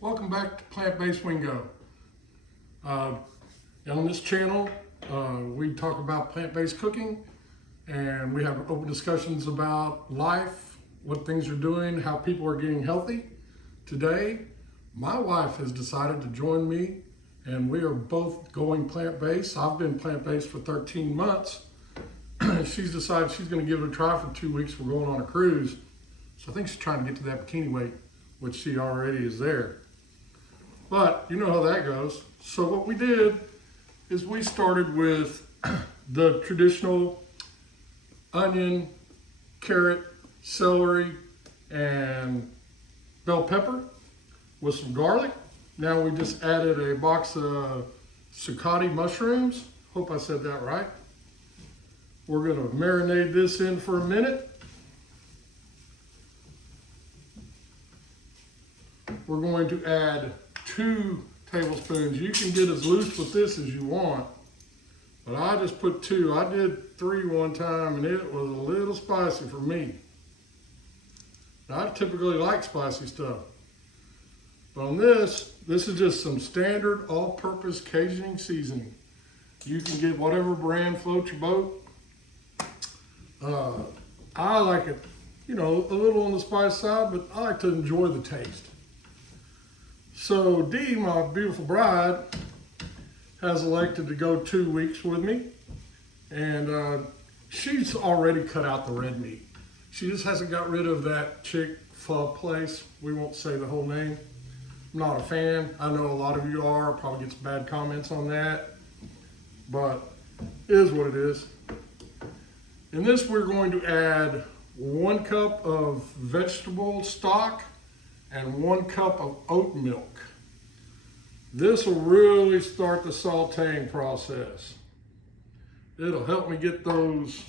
Welcome back to Plant-Based Wingo. On this channel, we talk about plant-based cooking, and we have open discussions about life, what things are doing, how people are getting healthy. Today, my wife has decided to join me, and we are both going plant-based. I've been plant-based for 13 months. She's decided she's going to give it a try for 2 weeks. We're going on a cruise. So I think she's trying to get to that bikini weight, which she already is there. But you know how that goes. So what we did is we started with the traditional onion, carrot, celery, and bell pepper with some garlic. Now we just added a box of zucchini mushrooms. Hope I said that right. We're gonna marinate this in for a minute. We're going to add 2 tablespoons. You can get as loose with this as you want, but I just put 2. I did 3 one time and it was a little spicy for me. Now, I typically like spicy stuff. But on this is just some standard all-purpose Cajun seasoning. You can get whatever brand floats your boat. I like it, you know, a little on the spice side, but I like to enjoy the taste. So Dee, my beautiful bride, has elected to go 2 weeks with me, and she's already cut out the red meat. She just hasn't got rid of that Chick-fil-A place. We won't say the whole name. I'm not a fan. I know a lot of you are. Probably get some bad comments on that, but it is what it is. In this, we're going to add 1 cup of vegetable stock and 1 cup of oat milk. This will really start the sauteing process. It'll help me get those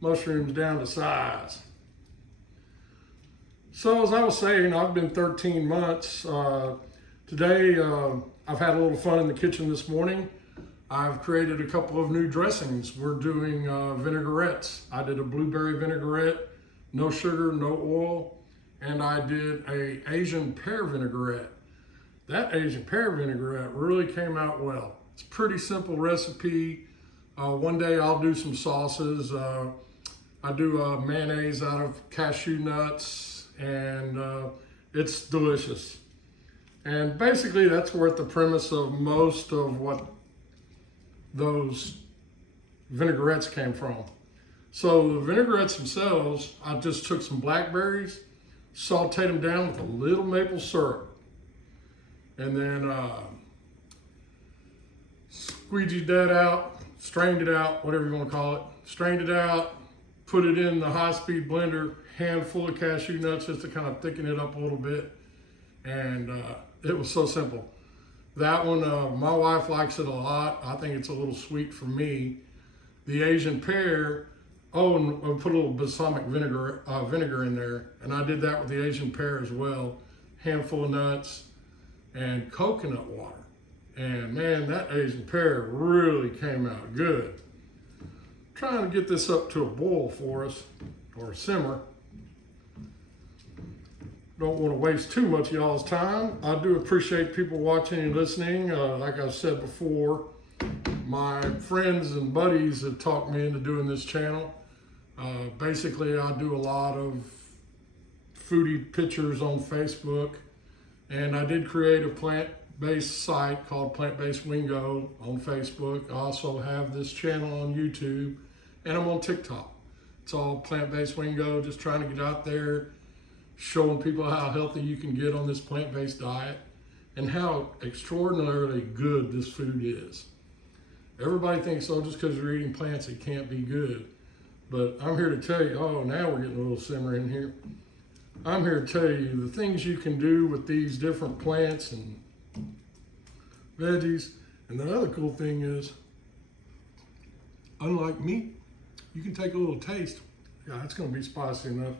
mushrooms down to size. So as I was saying, I've been 13 months. Today, I've had a little fun in the kitchen this morning. I've created a couple of new dressings. We're doing vinaigrettes. I did a blueberry vinaigrette, no sugar, no oil. And I did a Asian pear vinaigrette. That Asian pear vinaigrette really came out well. It's a pretty simple recipe. One day I'll do some sauces. I do mayonnaise out of cashew nuts, and it's delicious. And basically that's where the premise of most of what those vinaigrettes came from. So the vinaigrettes themselves, I just took some blackberries, sauteed them down with a little maple syrup, and then squeegeed that out, strained it out, whatever you want to call it. Strained it out, put it in the high-speed blender, handful of cashew nuts just to kind of thicken it up a little bit, and it was so simple. That one, my wife likes it a lot. I think it's a little sweet for me. The Asian pear, oh, and I put a little balsamic vinegar in there, and I did that with the Asian pear as well. Handful of nuts and coconut water. And man, that Asian pear really came out good. Trying to get this up to a boil for us, or a simmer. Don't want to waste too much of y'all's time. I do appreciate people watching and listening. Like I said before, my friends and buddies have talked me into doing this channel. Basically, I do a lot of foodie pictures on Facebook, and I did create a plant-based site called Plant-Based Wingo on Facebook. I also have this channel on YouTube, and I'm on TikTok. It's all Plant-Based Wingo, just trying to get out there, showing people how healthy you can get on this plant-based diet and how extraordinarily good this food is. Everybody thinks, oh, just because you're eating plants, it can't be good. But I'm here to tell you, oh, now we're getting a little simmer in here. I'm here to tell you the things you can do with these different plants and veggies. And the other cool thing is, unlike meat, you can take a little taste. Yeah, it's gonna be spicy enough.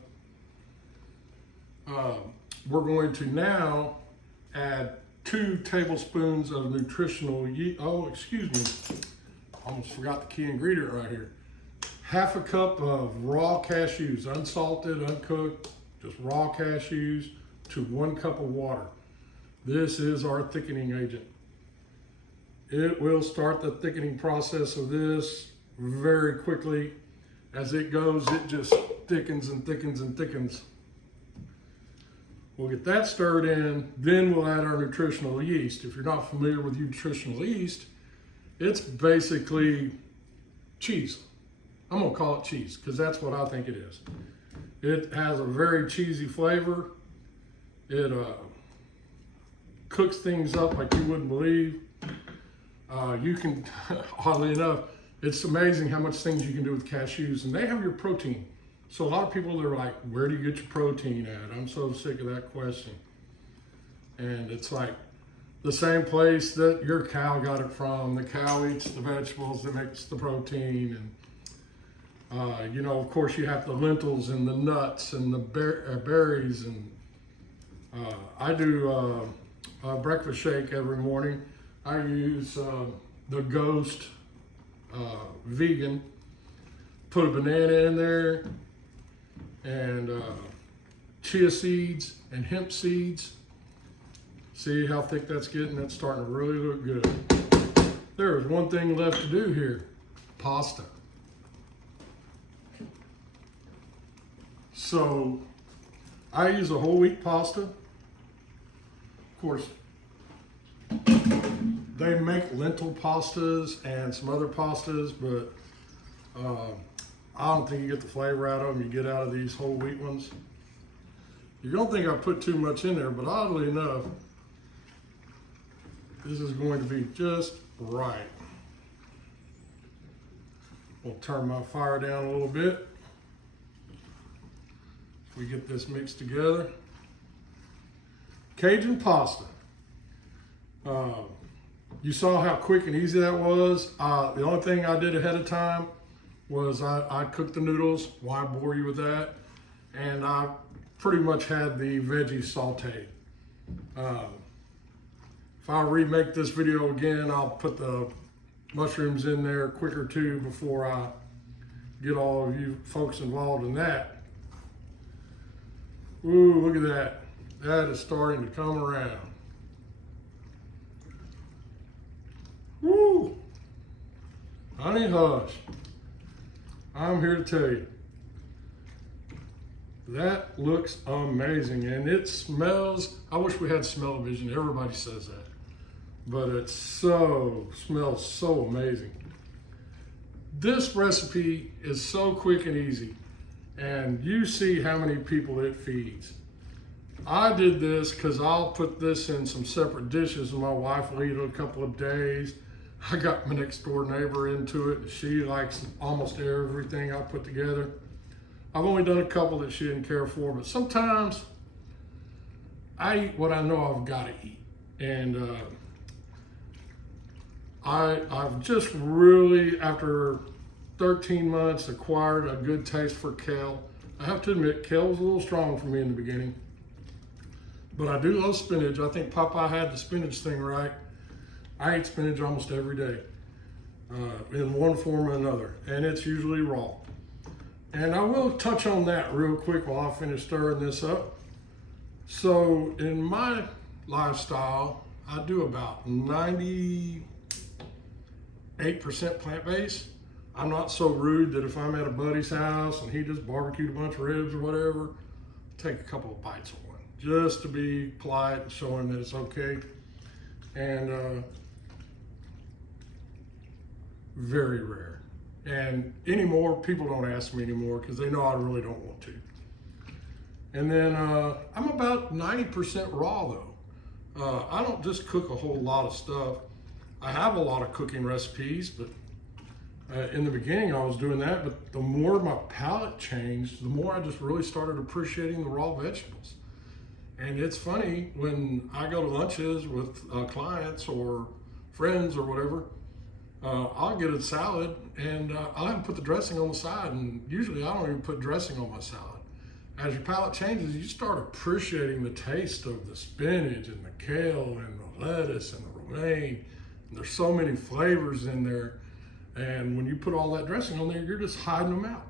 We're going to now add 2 tablespoons of nutritional yeast. Oh, excuse me. Almost forgot the key ingredient right here. Half a cup of raw cashews, unsalted, uncooked, just raw cashews, to 1 cup of water. This is our thickening agent. It will start the thickening process of this very quickly. As it goes, it just thickens and thickens and thickens. We'll get that stirred in, then we'll add our nutritional yeast. If you're not familiar with nutritional yeast, it's basically cheese. I'm gonna call it cheese because that's what I think it is. It has a very cheesy flavor. It cooks things up like you wouldn't believe. You can, oddly enough, it's amazing how much things you can do with cashews, and they have your protein. So a lot of people, they're like, where do you get your protein at? I'm so sick of that question. And it's like the same place that your cow got it from. The cow eats the vegetables that makes the protein. And, you know, of course you have the lentils and the nuts and the berries. And I do a breakfast shake every morning. I use the Ghost vegan, put a banana in there, and chia seeds and hemp seeds. See how thick that's getting? That's starting to really look good. There is one thing left to do here, pasta. So I use a whole wheat pasta. Of course, they make lentil pastas and some other pastas, but I don't think you get the flavor out of them you get out of these whole wheat ones. You don't think I put too much in there, but oddly enough, this is going to be just right. We'll turn my fire down a little bit. We get this mixed together. Cajun pasta. You saw how quick and easy that was. The only thing I did ahead of time was I cooked the noodles. Why bore you with that? And I pretty much had the veggies sauteed. If I remake this video again, I'll put the mushrooms in there quicker too before I get all of you folks involved in that. Ooh, look at that. That is starting to come around. Woo! Honey hush. I'm here to tell you. That looks amazing, and it smells, I wish we had smell-o-vision. Everybody says that. But it smells so amazing. This recipe is so quick and easy, and you see how many people it feeds. I did this because I'll put this in some separate dishes and my wife will eat it a couple of days. I got my next door neighbor into it. She likes almost everything I put together. I've only done a couple that she didn't care for, but sometimes I eat what I know I've got to eat. And I've just really, after 13 months, acquired a good taste for kale. I have to admit, kale was a little strong for me in the beginning, but I do love spinach. I think Popeye had the spinach thing right. I eat spinach almost every day in one form or another, and it's usually raw. And I will touch on that real quick while I finish stirring this up. So in my lifestyle, I do about 98% plant-based. I'm not so rude that if I'm at a buddy's house and he just barbecued a bunch of ribs or whatever, take a couple of bites of one, just to be polite and show him that it's okay. And very rare. And anymore, people don't ask me anymore because they know I really don't want to. And then I'm about 90% raw though. I don't just cook a whole lot of stuff. I have a lot of cooking recipes, but in the beginning I was doing that, but the more my palate changed, the more I just really started appreciating the raw vegetables. And it's funny, when I go to lunches with clients or friends or whatever, I'll get a salad and I'll have to put the dressing on the side, and usually I don't even put dressing on my salad. As your palate changes, you start appreciating the taste of the spinach and the kale and the lettuce and the romaine. And there's so many flavors in there. And when you put all that dressing on there, you're just hiding them out.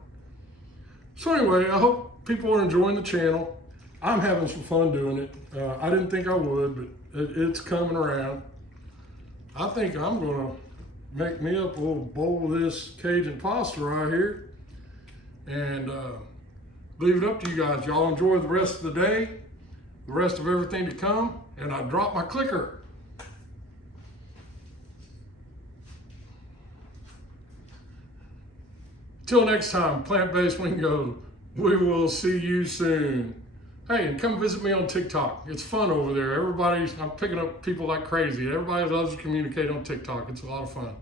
So anyway, I hope people are enjoying the channel. I'm having some fun doing it. I didn't think I would, but it's coming around. I think I'm gonna make me up a little bowl of this Cajun pasta right here and leave it up to you guys. Y'all enjoy the rest of the day, the rest of everything to come, and I dropped my clicker. Till next time, Plant-Based Wingo, we will see you soon. Hey, and come visit me on TikTok. It's fun over there. I'm picking up people like crazy. Everybody loves to communicate on TikTok. It's a lot of fun.